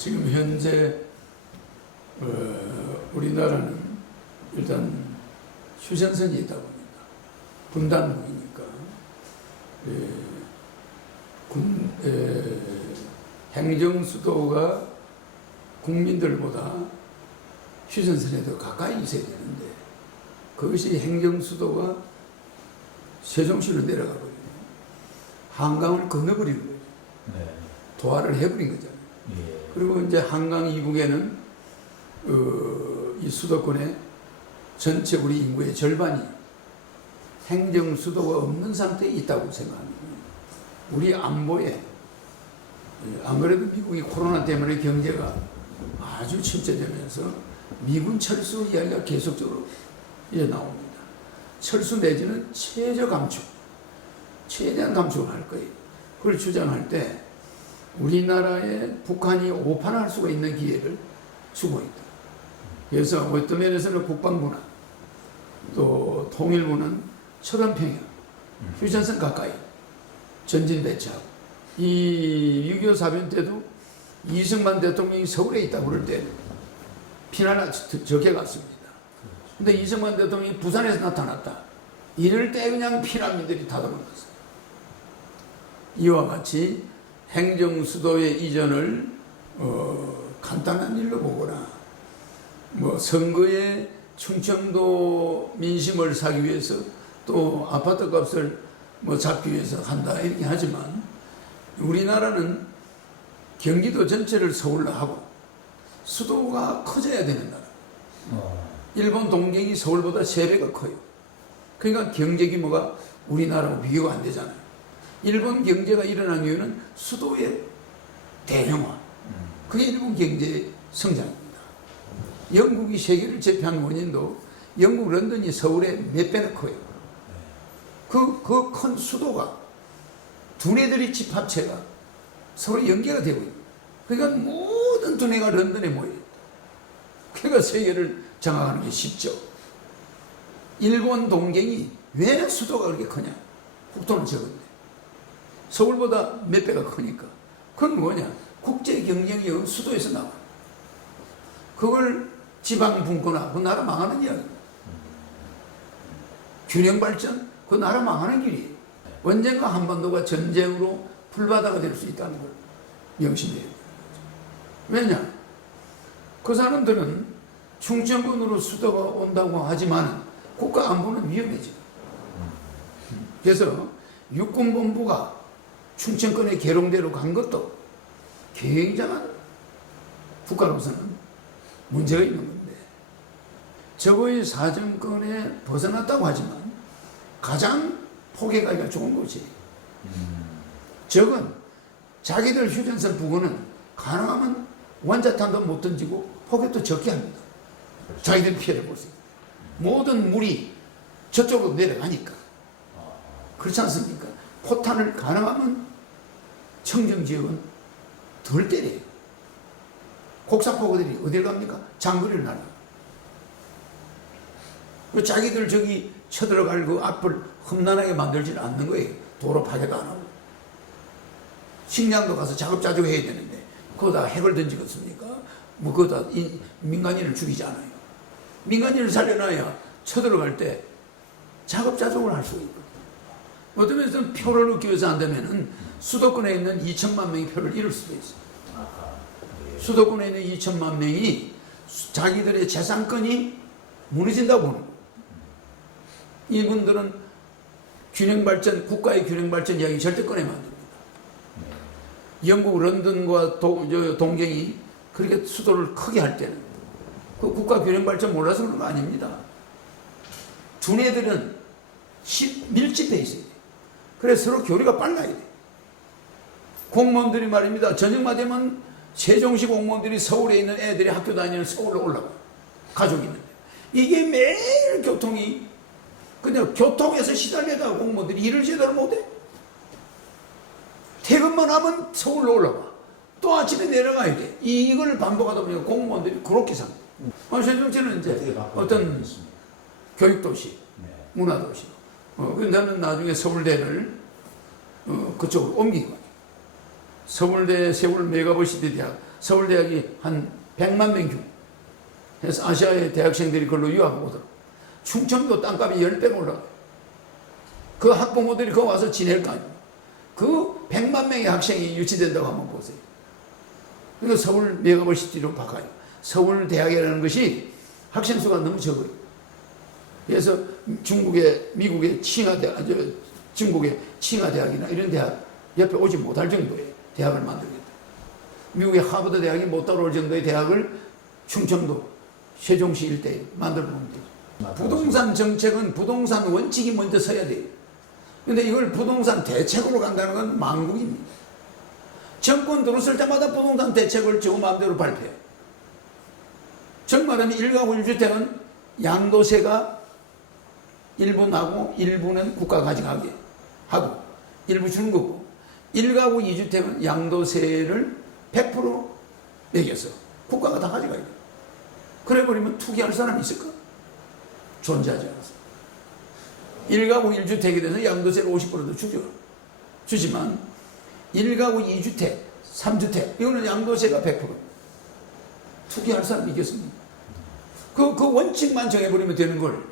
지금 현재 우리나라는 일단 휴전선이 있다 보니까 분단국이니까 행정 수도가 국민들보다 휴전선에 더 가까이 있어야 되는데 그것이 행정 수도가 세종시로 내려가 버리고 한강을 건너버리는 거죠. 네. 도하를 해버린 거잖아요. 예. 그리고 이제 한강 이북에는 이 수도권의 전체 우리 인구의 절반이 행정 수도가 없는 상태에 있다고 생각합니다. 우리 안보에 안 그래도 미국이 코로나 때문에 경제가 아주 침체되면서 미군 철수 이야기가 계속적으로 이제 나옵니다. 철수 내지는 최저 감축, 최대한 감축을 할 거예요. 그걸 주장할 때 우리나라에 북한이 오판할 수가 있는 기회를 주고 있다. 그래서 어떤 면에서는 국방부나 또 통일부는 철원평양, 휴전선 가까이 전진 배치하고 이 6.25 사변 때도 이승만 대통령이 서울에 있다고 그럴 때 피난을 적해갔습니다. 근데 이승만 대통령이 부산에서 나타났다. 이럴 때 그냥 피난민들이 다 도망갔어요. 이와 같이 행정 수도의 이전을 간단한 일로 보거나 뭐 선거에 충청도 민심을 사기 위해서 또 아파트 값을 뭐 잡기 위해서 한다 이렇게 하지만 우리나라는 경기도 전체를 서울로 하고 수도가 커져야 되는 나라. 일본 동경이 서울보다 3배가 커요. 그러니까 경제 규모가 우리나라하고 비교가 안 되잖아요. 일본 경제가 일어난 이유는 수도의 대형화. 그게 일본 경제의 성장입니다. 영국이 세계를 제패한 원인도 영국 런던이 서울의 몇 배나 커요. 그 큰 수도가 두뇌들의 집합체가 서로 연계가 되고 있는. 그러니까 모든 두뇌가 런던에 모여있다. 그러니까 세계를 장악하는 게 쉽죠. 일본 동경이 왜 수도가 그렇게 크냐? 국토는 적은데. 서울보다 몇 배가 크니까. 그건 뭐냐? 국제 경쟁력은 수도에서 나와. 그걸 지방 분권화, 그 나라 망하는 이야기입니다. 균형 발전, 그 나라 망하는 길이에요. 언젠가 한반도가 전쟁으로 풀바다가 될 수 있다는 걸 명심해야 돼요. 왜냐? 그 사람들은 충청권으로 수도가 온다고 하지만 국가 안보는 위험해져. 그래서 육군본부가 충청권의 계룡대로 간 것도 굉장한 국가로서는 문제가 있는 건데 적의 사정권에 벗어났다고 하지만 가장 포개가기가 좋은 곳이에요. 적은 자기들 휴전선 부근은 가능하면 원자탄도 못 던지고 포격도 적게 합니다. 자기들 피해를 볼 수 있어요. 모든 물이 저쪽으로 내려가니까. 그렇지 않습니까? 포탄을 가능하면 청정지역은 덜 때려요. 곡사포구들이 어딜 갑니까? 장거리를 날아요. 자기들 저기 쳐들어갈 그 앞을 험난하게 만들지는 않는 거예요. 도로 파괴도 안 하고. 식량도 가서 자급자족 해야 되는데 그거 다 핵을 던지겠습니까? 뭐 그거 다 민간인을 죽이지 않아요. 민간인을 살려놔야 쳐들어갈 때 자급자족을 할 수가 있거든요. 어떤 면에서는 표를 얻기 위해서 한다면은 수도권에 있는 2천만 명이 표를 잃을 수도 있어요. 수도권에 있는 2천만 명이 자기들의 재산권이 무너진다고 보는 거예요. 이분들은 균형발전, 국가의 균형발전 이야기 절대 꺼내면 안 됩니다. 영국 런던과 동경이 그렇게 수도를 크게 할 때는 그 국가 균형발전 몰라서 그런 거 아닙니다. 두뇌들은 밀집해 있어야 돼요. 그래서 서로 교류가 빨라야 돼요. 공무원들이 말입니다. 저녁만 되면 세종시 공무원들이 서울에 있는 애들이 학교 다니는 서울로 올라가요. 가족이 있는데. 이게 매일 교통이 근데 교통에서 시달리다가 공무원들이 일을 제대로 못해. 퇴근만 하면 서울로 올라가. 또 아침에 내려가야 돼. 이걸 반복하다 보니까 공무원들이 그렇게 삽니다. 세종시는 이제 어떤 교육도시, 문화도시. 나는 나중에 서울대를 그쪽으로 옮긴 거죠. 서울대 세울 메가버시티 대학 서울대학이 한 100만 명 중. 그래서 아시아의 대학생들이 그걸로 유학하고 오더라고. 충청도 땅값이 10배가 올라가요. 그 학부모들이 거기 와서 지낼 거 아니에요. 그 100만 명의 학생이 유치된다고 한번 보세요. 그러니까 서울 메가버시티로 바꿔요. 서울대학이라는 것이 학생 수가 너무 적어요. 그래서 미국의 칭화대학, 중국의 칭화대학이나 이런 대학 옆에 오지 못할 정도의 대학을 만들겠다. 미국의 하버드 대학이 못 따라올 정도의 대학을 충청도 세종시 일대에 만들어 놓으면 되죠. 부동산 정책은 부동산 원칙이 먼저 서야 돼요. 근데 이걸 부동산 대책으로 간다는 건 망국입니다. 정권 들어설 때마다 부동산 대책을 저 마음대로 발표해요. 정말하면 1가구 1주택은 양도세가 일부 나고 일부는 국가가 가져가게 하고 일부 주는 거고, 1가구 2주택은 양도세를 100% 매겨서 국가가 다 가져가야 돼. 그래 버리면 투기할 사람이 있을까? 존재하지 않았어. 1가구 1주택에 대해서 양도세를 50%도 주지만 1가구 2주택, 3주택 이거는 양도세가 100%. 투기할 사람이 있겠습니까? 그 원칙만 정해버리면 되는 걸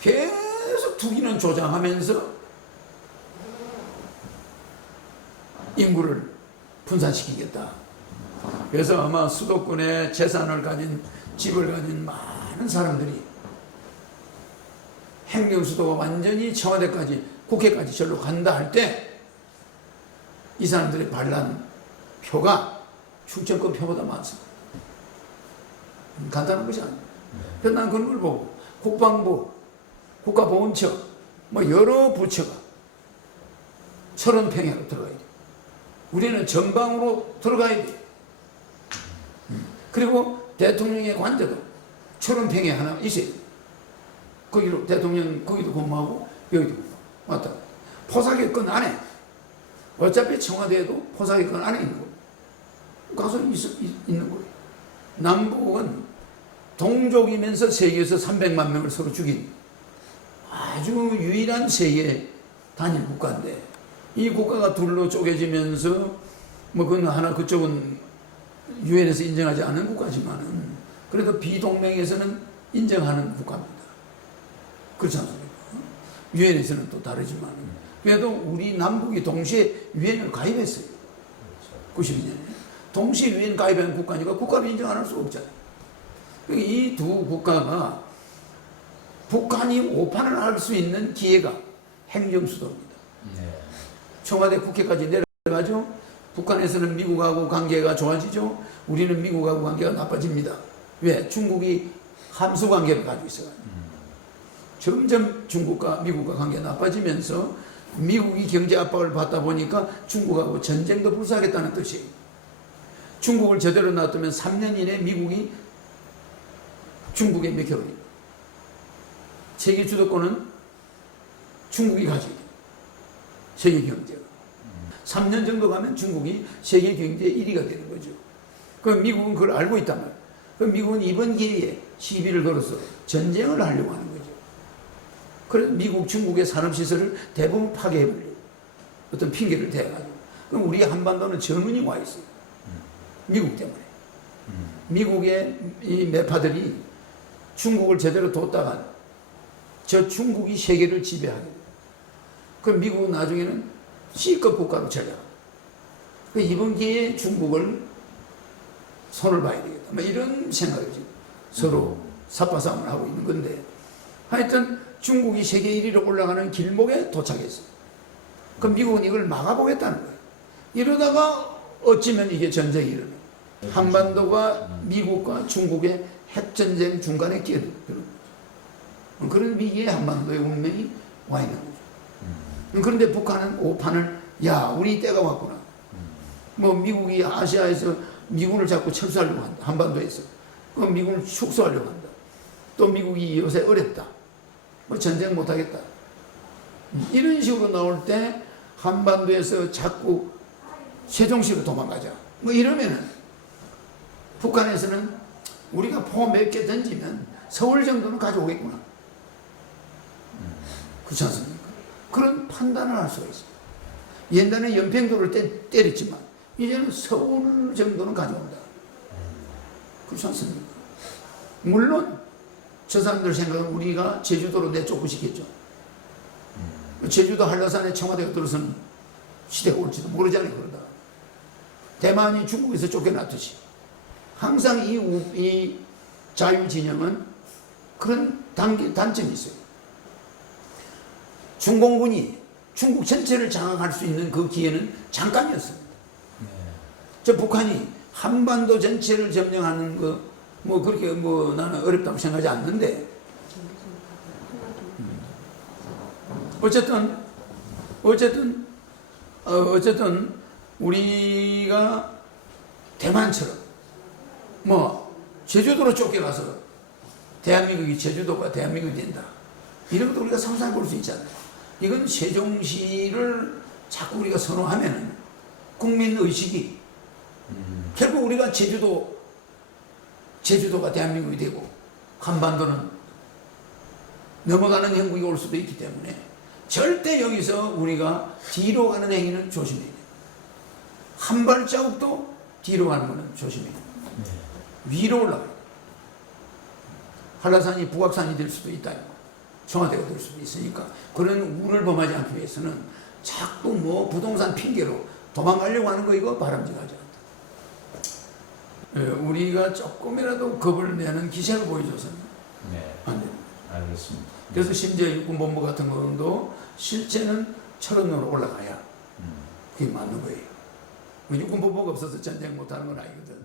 계속 투기는 조장하면서 인구를 분산시키겠다. 그래서 아마 수도권에 재산을 가진, 집을 가진 많은 사람들이 행정수도가 완전히 청와대까지, 국회까지 절로 간다 할 때 이 사람들의 반란 표가 충청권 표보다 많습니다. 간단한 것이 아닙니다. 그래서 난 그런 걸 보고 국방부, 국가보훈처, 여러 부처가 철원평야로 들어가야 돼. 우리는 전방으로 들어가야 돼. 그리고 대통령의 관저도 철원평야 하나 있어야 돼. 거기로 대통령 거기도 근무하고 여기도 맞다. 포사격권 안에, 어차피 청와대에도 포사격권 안에 있는 거예요. 가서 있는 거예요. 남북은 동족이면서 세계에서 300만 명을 서로 죽인 아주 유일한 세계 단일 국가인데, 이 국가가 둘로 쪼개지면서 그건 하나, 그쪽은 유엔에서 인정하지 않은 국가지만은 그래도 비동맹에서는 인정하는 국가입니다. 그렇지 않습니까? 유엔에서는 또 다르지만 그래도 우리 남북이 동시에 유엔을 가입했어요. 92년에 동시에 유엔 가입한 국가니까 국가를 인정 안 할 수 없잖아요. 이 두 국가가 북한이 오판을 할 수 있는 기회가 행정수도입니다. 청와대 국회까지 내려가죠. 북한에서는 미국하고 관계가 좋아지죠. 우리는 미국하고 관계가 나빠집니다. 왜? 중국이 함수 관계를 가지고 있어요. 점점 중국과 미국과 관계가 나빠지면서 미국이 경제 압박을 받다 보니까 중국하고 전쟁도 불사하겠다는 뜻이에요. 중국을 제대로 놔두면 3년 이내 미국이 중국에 맥혀버립니다. 세계 주도권은 중국이 가지게 돼요. 세계 경제가. 3년 정도 가면 중국이 세계 경제 1위가 되는 거죠. 그럼 미국은 그걸 알고 있단 말이에요. 그럼 미국은 이번 기회에 시비를 걸어서 전쟁을 하려고 하는 거죠. 그래서 미국, 중국의 산업시설을 대부분 파괴해버려요. 어떤 핑계를 대가지고. 그럼 우리 한반도는 전운이 와 있어요. 미국 때문에. 미국의 이 매파들이 중국을 제대로 뒀다가 저 중국이 세계를 지배하게 돼요. 그럼 미국은 나중에는 C급 국가로 전략합니다. 이번 기회에 중국을 손을 봐야 되겠다. 이런 생각을 지금 서로 삽바싸움을 하고 있는 건데, 하여튼 중국이 세계 1위로 올라가는 길목에 도착했어요. 그럼 미국은 이걸 막아보겠다는 거예요. 이러다가 어찌면 이게 전쟁이 일어나요. 한반도가 미국과 중국의 핵전쟁 중간에 끼어들어요. 그런 위기에 한반도의 운명이 와 있는 거죠. 그런데 북한은 오판을, 야, 우리 때가 왔구나. 미국이 아시아에서 미군을 자꾸 철수하려고 한다. 한반도에서. 그럼 미군을 축소하려고 한다. 또 미국이 요새 어렵다. 전쟁 못하겠다. 이런 식으로 나올 때 한반도에서 자꾸 세종시로 도망가자. 이러면은 북한에서는 우리가 포 몇 개 던지면 서울 정도는 가져오겠구나. 그렇지 않습니까? 그런 판단을 할 수가 있어요. 옛날에 연평도를 때렸지만 이제는 서울 정도는 가져온다. 그렇지 않습니까? 물론 저 사람들 생각은 우리가 제주도로 내쫓고 싶겠죠. 제주도 한라산에 청와대가 들어서는 시대가 올지도 모르잖아요. 그러다 대만이 중국에서 쫓겨났듯이 항상 이 자유진영은 그런 단점이 있어요. 중공군이 중국 전체를 장악할 수 있는 그 기회는 잠깐이었습니다. 저 북한이 한반도 전체를 점령하는 거 뭐 그렇게 뭐 나는 어렵다고 생각하지 않는데, 어쨌든 우리가 대만처럼 뭐 제주도로 쫓겨가서 대한민국이 제주도가 대한민국이 된다, 이런 것도 우리가 상상해 볼 수 있잖아요. 이건 세종시를 자꾸 우리가 선호하면은 국민 의식이 결국 우리가 제주도가 대한민국이 되고 한반도는 넘어가는 형국이 올 수도 있기 때문에 절대 여기서 우리가 뒤로 가는 행위는 조심해야 돼요. 한 발자국도 뒤로 가는 것은 조심해야 돼요. 위로 올라가요. 한라산이 북악산이 될 수도 있다, 청와대가 될 수도 있으니까 그런 우를 범하지 않기 위해서는 자꾸 뭐 부동산 핑계로 도망가려고 하는 거 이거 바람직하지 않다. 우리가 조금이라도 겁을 내는 기색을 보여줘서는 안 됩니다. 알겠습니다. 그래서 심지어 육군본부 같은 것도 실제는 철원으로 올라가야 그게 맞는 거예요. 육군본부가 없어서 전쟁 못하는 건 아니거든.